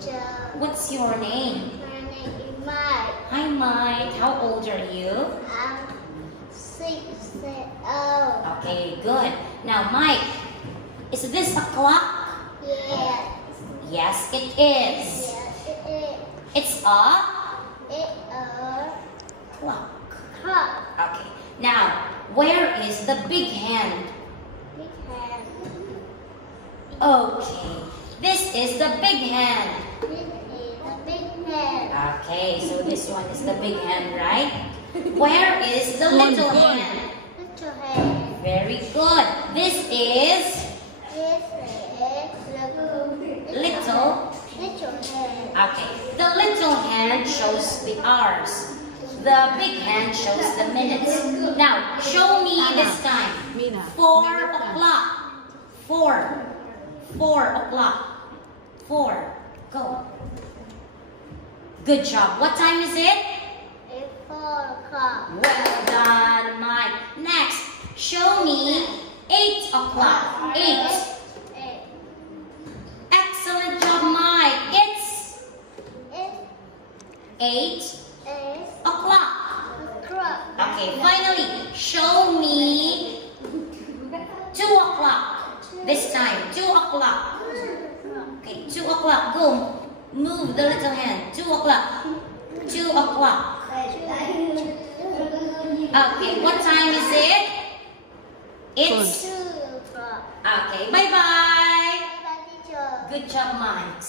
teacher. What's your name? My name is Mike. Hi, Mike. How old are you? I'm 6 years old. Okay, good. Now, Mike, is this a clock? Yes. Yes, it is. Yes, it is. It's a It's a clock. cup. Okay. Now, where is the big hand? Big hand. Okay. This is the big hand. This is a big hand. Okay, so this one is the big hand, right? Where is the little hand? Little hand. Very good. This is This is the little. little hand. Okay, the little hand shows the hours. The big hand shows the minutes. Now, show me this time. 4 o'clock. 4 o'clock. 4. Go. Good job. What time is it? It's 4 o'clock. Well done, Mike. Next, show me 8 o'clock. 8. It's Excellent job, Mike. It's 8 o'clock. o'clock. Okay, finally, show me 2 o'clock. This time, 2 o'clock. Okay, 2 o'clock. Go. Move the little hand. 2 o'clock. 2 o'clock. Okay, what time is it? It's... 2 o'clock. Okay, bye-bye. Bye, teacher. Good job, Mike.